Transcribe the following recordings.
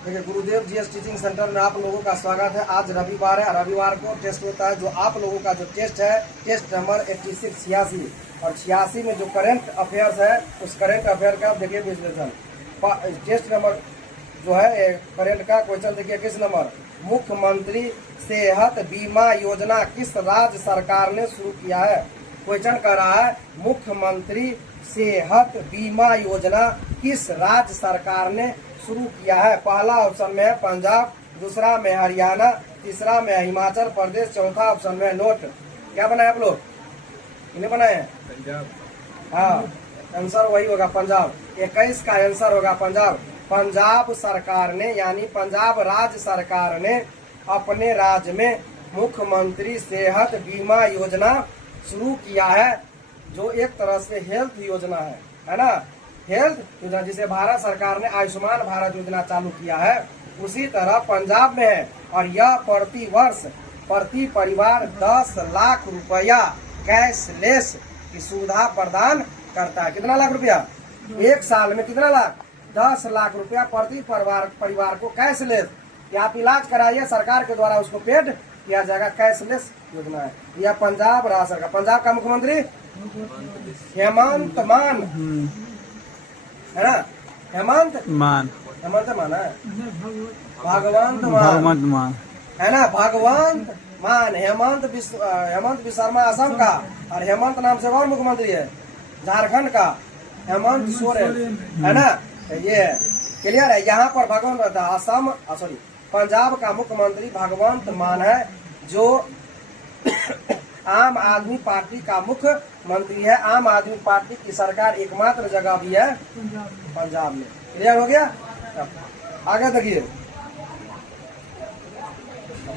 देखिए गुरुदेव GS teaching centre में आप लोगों का स्वागत है। आज रविवार है, रविवार को टेस्ट होता है। जो आप लोगों का जो टेस्ट है, टेस्ट नंबर 86 86 और 86 में जो करंट अफेयर्स है, उस करंट अफेयर का देखिए विश्लेषण। टेस्ट नंबर जो है करंट का क्वेश्चन देखिए किस नंबर, मुख्यमंत्री सेहत बीमा योजना किस राज्य सरकार ने शुरू किया है। क्वेश्चन कर रहा है मुख्यमंत्री सेहत बीमा योजना किस राज्य सरकार ने शुरू किया है। पहला ऑप्शन में है पंजाब, दूसरा में हरियाणा, तीसरा में हिमाचल प्रदेश, चौथा ऑप्शन में नोट। क्या बनाए आप लोग, इन्हें बनाए हैं पंजाब। हाँ, आंसर वही होगा पंजाब। 21 का आंसर होगा पंजाब। पंजाब सरकार ने यानी पंजाब राज्य सरकार ने अपने राज्य में मुख्यमंत्री सेहत बीमा योजना शुरू किया है, जो एक तरह से हेल्थ योजना है ना। हेल्थ योजना जिसे भारत सरकार ने आयुष्मान भारत योजना चालू किया है, उसी तरह पंजाब में है। और यह प्रति वर्ष प्रति परिवार 10 लाख रुपया कैशलेस की सुविधा प्रदान करता है। कितना लाख रुपया एक साल में, कितना लाख, 10 लाख रुपया प्रति परिवार को कैशलेस, या आप इलाज कराइए सरकार के द्वारा उसको पेड किया जाएगा। कैशलेस योजना है। यह पंजाब राज्य सरकार। पंजाब का मुख्यमंत्री हेमंत मान है ना, हेमंत मान है, भगवंत मान है ना, भगवंत मान। हेमंत विश्व असम का, और हेमंत नाम से और मुख्यमंत्री है झारखंड का, हेमंत सोरेन है ना। ये क्लियर है। यहाँ पर भगवंत रहता है असम, सॉरी पंजाब का मुख्यमंत्री भगवंत मान है, जो आम आदमी पार्टी का मुख्यमंत्री है। आम आदमी पार्टी की सरकार एकमात्र जगह भी है पंजाब में। क्लियर हो गया। आगे देखिए,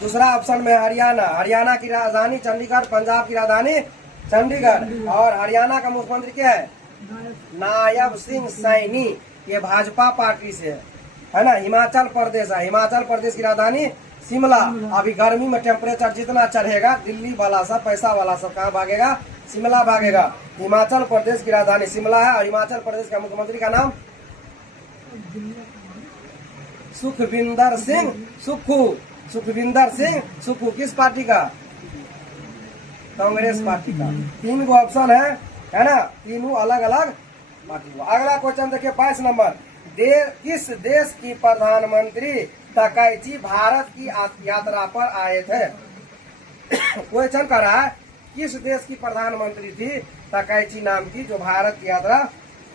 दूसरा ऑप्शन में हरियाणा। हरियाणा की राजधानी चंडीगढ़, पंजाब की राजधानी चंडीगढ़। और हरियाणा का मुख्यमंत्री क्या है, नायब सिंह सैनी। ये भाजपा पार्टी से है ना। हिमाचल प्रदेश है, हिमाचल प्रदेश की राजधानी शिमला। अभी गर्मी में टेम्परेचर जितना चढ़ेगा, दिल्ली वाला सब, पैसा वाला सब कहाँ भागेगा, शिमला भागेगा। हिमाचल प्रदेश की राजधानी शिमला है। और हिमाचल प्रदेश का मुख्यमंत्री का नाम सुखविंदर सिंह सुक्खू। सुखविंदर सिंह सुक्खू किस पार्टी का, कांग्रेस पार्टी का। 3 गो ऑप्शन है ना, तीनों अलग अलग पार्टी। अगला क्वेश्चन देखिए 22 नंबर। किस देश की प्रधानमंत्री तकैची भारत की यात्रा पर आए थे। क्वेश्चन कर रहा है किस देश की प्रधानमंत्री थी तकैची नाम की, जो भारत की यात्रा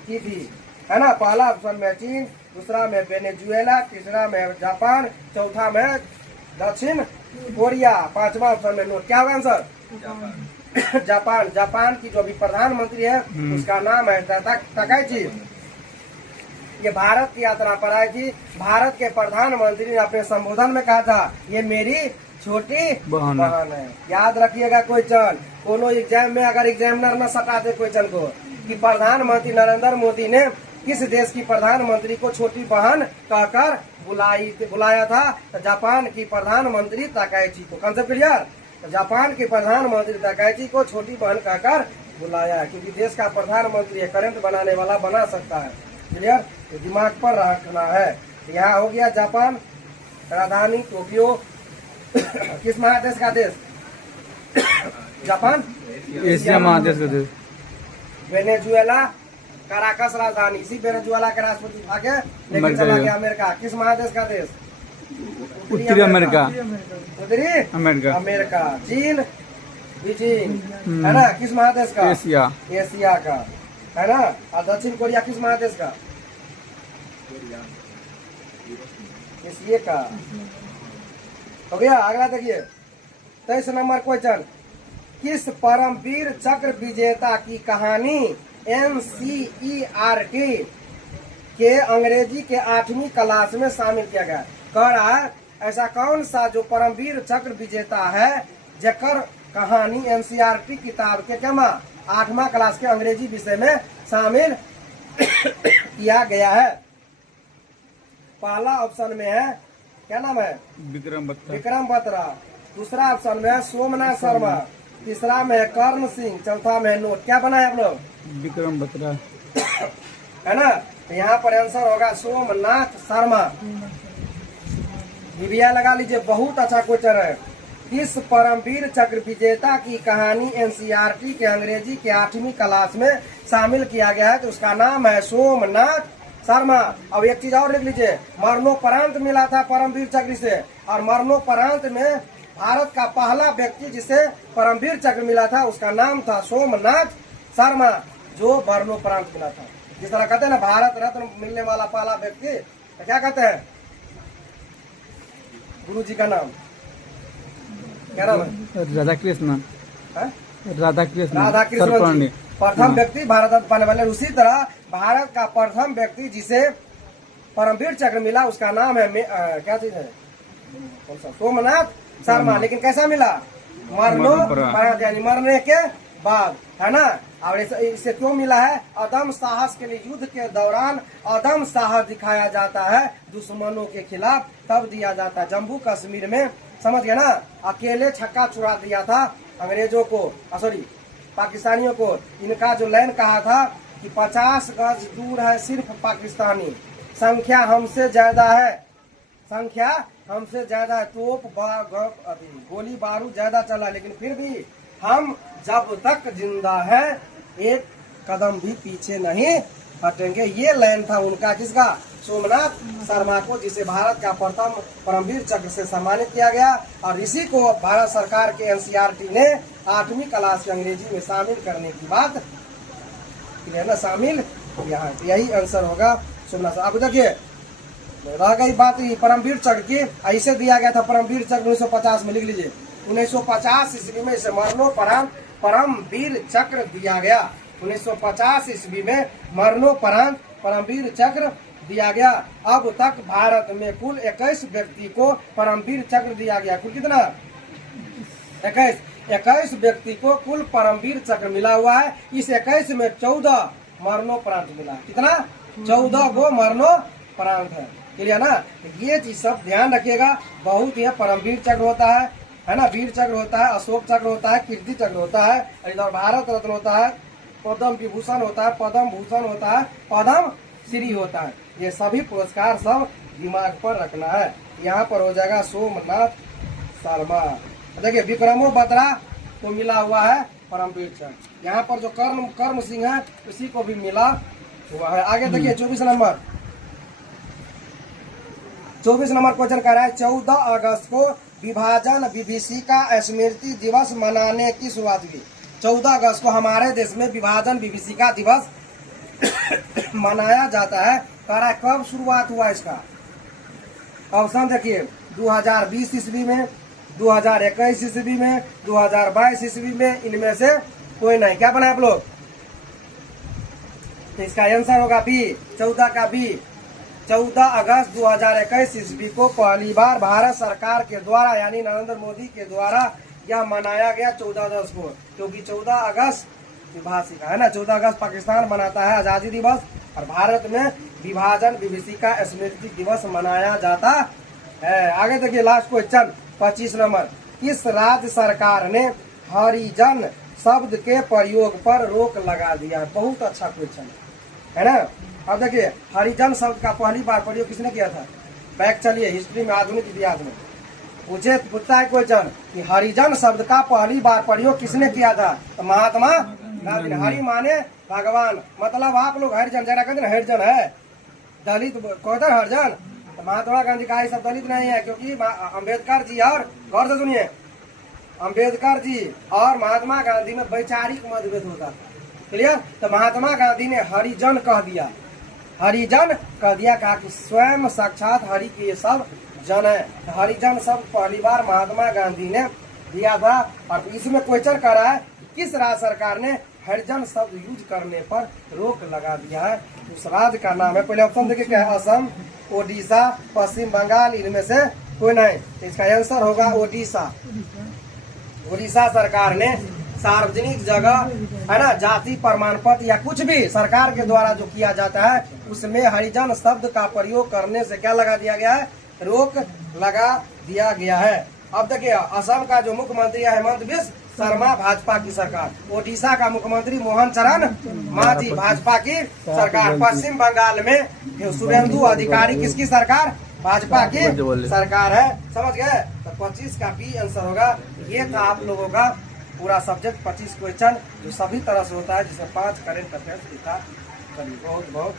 की थी, है ना। पहला ऑप्शन में चीन, दूसरा में वेनेजुएला, तीसरा में जापान, चौथा में दक्षिण कोरिया, पांचवा ऑप्शन में नोट। क्या होगा आंसर, जापान। जापान की जो भी प्रधानमंत्री है उसका नाम है तकैची। ये भारत की यात्रा पर आई थी। भारत के प्रधानमंत्री ने अपने संबोधन में कहा था, ये मेरी छोटी बहन है। याद रखिएगा क्वेश्चन, कोनो एग्जाम में अगर एग्जामिनर न सटाते क्वेश्चन को कि प्रधानमंत्री नरेंद्र मोदी ने किस देश की प्रधानमंत्री को छोटी बहन कहकर बुलाया था, तो जापान की प्रधानमंत्री तकैची को। Concept clear. तो जापान के प्रधानमंत्री तकैची को छोटी बहन कहकर बुलाया है, क्योंकि देश का प्रधानमंत्री करंट बनाने वाला बना सकता है। क्लियर, तो दिमाग पर रखना है। यहाँ हो गया जापान, राजधानी टोक्यो। किस महादेश का देश, जापान, एशिया महादेश का देश। वेनेजुएला, काराकस राजधानी। इसी वेनेजुएला के राष्ट्रपति भागे लेकिन चला गया अमेरिका। किस महादेश का देश, उत्तरी अमेरिका। उत्तरी अमेरिका। अमेरिका। चीन, बीजिंग है ना। किस महादेश का, एशिया। एशिया का है ना। और दक्षिण कोरिया किस महादेश का, एशिया का। हो गया। अगला देखिए 23 नंबर क्वेश्चन। किस परमवीर चक्र विजेता की कहानी NCERT के अंग्रेजी के 8वीं क्लास में शामिल किया गया। कह रहा है ऐसा कौन सा जो परमवीर चक्र विजेता है जकर कहानी NCERT किताब के 8वां क्लास के अंग्रेजी विषय में शामिल किया गया है। पहला ऑप्शन में है, क्या नाम है, विक्रम बत्रा। दूसरा ऑप्शन में है सोमनाथ शर्मा, तीसरा में है कर्ण सिंह, चौथा में है नोट। क्या बना है आप लोग, विक्रम बत्रा है ना। तो यहाँ पर आंसर होगा सोमनाथ शर्मा। वीवीआई लगा लीजिए। बहुत अच्छा क्वेश्चन है। किस परमवीर चक्र विजेता की कहानी एनसीईआरटी के अंग्रेजी के 8वीं क्लास में शामिल किया गया है? तो उसका नाम है सोमनाथ शर्मा। अब एक चीज और लिख लीजिए, मरणोपरांत मिला था परमवीर चक्र से, और मरणोपरांत में भारत का पहला व्यक्ति जिसे परमवीर चक्र मिला था उसका नाम था सोमनाथ शर्मा, जो मरणोपरांत मिला था। जिस तरह कहते हैं ना भारत रत्न मिलने वाला पहला व्यक्ति, तो क्या कहते हैं? गुरु जी का नाम क्या नाम है? राधा कृष्ण। हाँ? राधा कृष्ण राधा कृष्ण जी प्रथम व्यक्ति भारत रत्न पाने वाले। उसी तरह भारत का प्रथम व्यक्ति जिसे परमवीर चक्र मिला उसका नाम है क्या चीज है? कौन सा? सोमनाथ शर्मा। लेकिन कैसा मिला? मरणोपरांत, यानी मरने के बाद, है ना। और इसे क्यों मिला है? अदम साहस के लिए, युद्ध के दौरान अदम साहस दिखाया जाता है दुश्मनों के खिलाफ, तब दिया जाता है। जम्मू कश्मीर में, समझ गए ना, अकेले छक्का छुड़ा दिया था अंग्रेजों को, सॉरी पाकिस्तानियों को। इनका जो लाइन कहा था कि 50 गज दूर है सिर्फ पाकिस्तानी, संख्या हमसे ज्यादा है, संख्या हमसे ज्यादा है, तोप गोली बारूद ज्यादा चला, लेकिन फिर भी हम जब तक जिंदा है एक कदम भी पीछे नहीं हटेंगे। ये लाइन था उनका, किसका? सोमनाथ शर्मा को, जिसे भारत का प्रथम परमवीर चक्र से सम्मानित किया गया। और इसी को भारत सरकार के एनसीईआरटी ने 8वीं क्लास की अंग्रेजी में शामिल करने की बात है ना, शामिल किया है। यही आंसर होगा सोमनाथ। अब देखिए रह गई बात परमवीर चक्र की, ऐसे दिया गया था परमवीर चक्र 1950 में, लिख लीजिए 1950 ईस्वी में इसे मरणोपरांत परमवीर चक्र दिया गया। 1950 ईस्वी में मरणोपरांत परमवीर चक्र दिया गया। अब तक भारत में कुल 21 व्यक्ति को परमवीर चक्र दिया गया। कुल कितना? 21 व्यक्ति को कुल परमवीर चक्र मिला हुआ है। इस 21 में 14 मरणोपरांत मिला। कितना? 14 को मरणोपरांत है। क्लियर ना? ये चीज सब ध्यान रखिएगा। बहुत ही परमवीर चक्र होता है ना, वीर चक्र होता है, अशोक चक्र होता है, कीर्ति चक्र होता है, इधर भारत रत्न होता है, पद्म विभूषण होता है, पद्म भूषण होता है, पद्म श्री होता है। ये सभी पुरस्कार सब दिमाग पर रखना है। यहाँ पर हो जाएगा सोमनाथ शर्मा। देखिए विक्रमो बत्रा को मिला हुआ है परमवीर चक्र। यहाँ पर जो कर्म सिंह है उसी को भी मिला हुआ है। आगे देखिए 24 नंबर क्वेश्चन कर रहा है 14 अगस्त को विभाजन विभीषिका स्मृति दिवस मनाने की शुरुआत हुई। 14 अगस्त को हमारे देश में विभाजन विभीषिका दिवस मनाया जाता है। कह रहा है कब शुरुआत हुआ इसका? ऑप्शन देखिए 2020 ईस्वी में, 2021 ईस्वी में, 2022 ईस्वी में, इनमें से कोई नहीं। क्या बना आप लोग? तो इसका आंसर होगा बी, 14 का बी। 14 अगस्त 2021 ईस्वी को पहली बार भारत सरकार के द्वारा, यानी नरेंद्र मोदी के द्वारा यह मनाया गया 14 अगस्त को, क्योंकि 14 अगस्त विभाषिका है ना, 14 अगस्त पाकिस्तान मनाता है आजादी दिवस, और भारत में विभाजन विभीषिका स्मृति दिवस मनाया जाता है। आगे देखिए लास्ट क्वेश्चन 25 नंबर। किस राज्य सरकार ने हरिजन शब्द के प्रयोग पर रोक लगा दिया? बहुत अच्छा क्वेश्चन है ना। अब देखिए हरिजन शब्द का पहली बार प्रयोग किसने किया था? बैक चलिए हिस्ट्री में, आधुनिक इतिहास में पूछता है क्वेश्चन कि हरिजन शब्द का पहली बार प्रयोग किसने किया था? तो महात्मा गांधी ने। हरि माने भगवान, मतलब आप लोग हरिजन, जरा कहते ना हरिजन है, दलित कहते हैं हरिजन, तो महात्मा गांधी का ये सब दलित नहीं है, क्योंकि अम्बेडकर जी और गौर से सुनिए, अम्बेडकर जी और महात्मा गांधी में वैचारिक मतभेद होता था। क्लियर? तो महात्मा गांधी ने हरिजन कह दिया, हरिजन कह दिया, कहा कि स्वयं साक्षात हरि के ये सब जन है। तो हरिजन शब्द पहली बार महात्मा गांधी ने दिया था। और इसमें क्वेश्चन कर रहा है किस राज्य सरकार ने हरिजन शब्द यूज करने पर रोक लगा दिया है? उस राज्य का नाम है, पहले ऑप्शन देखिए क्या है, असम, ओडिशा, पश्चिम बंगाल, इनमें से कोई नहीं। तो इसका आंसर होगा ओडिशा। ओडिशा सरकार ने सार्वजनिक जगह है ना, जाति प्रमाण पत्र या कुछ भी सरकार के द्वारा जो किया जाता है उसमें हरिजन शब्द का प्रयोग करने से क्या लगा दिया गया है? रोक लगा दिया गया है। अब देखिए असम का जो मुख्यमंत्री है हेमंत बिस्व शर्मा, भाजपा की सरकार। ओडिशा का मुख्यमंत्री मोहन चरण मांझी, भाजपा की सरकार। पश्चिम बंगाल में शुभेंदु अधिकारी, किसकी सरकार? भाजपा की बोले। सरकार है, समझ गए। तो 25 का बी आंसर होगा। ये था आप लोगों का पूरा सब्जेक्ट 25 क्वेश्चन जो सभी तरह से होता है, जिसमें 5 करेंट अफेयर्स लिखा करिए। बहुत बहुत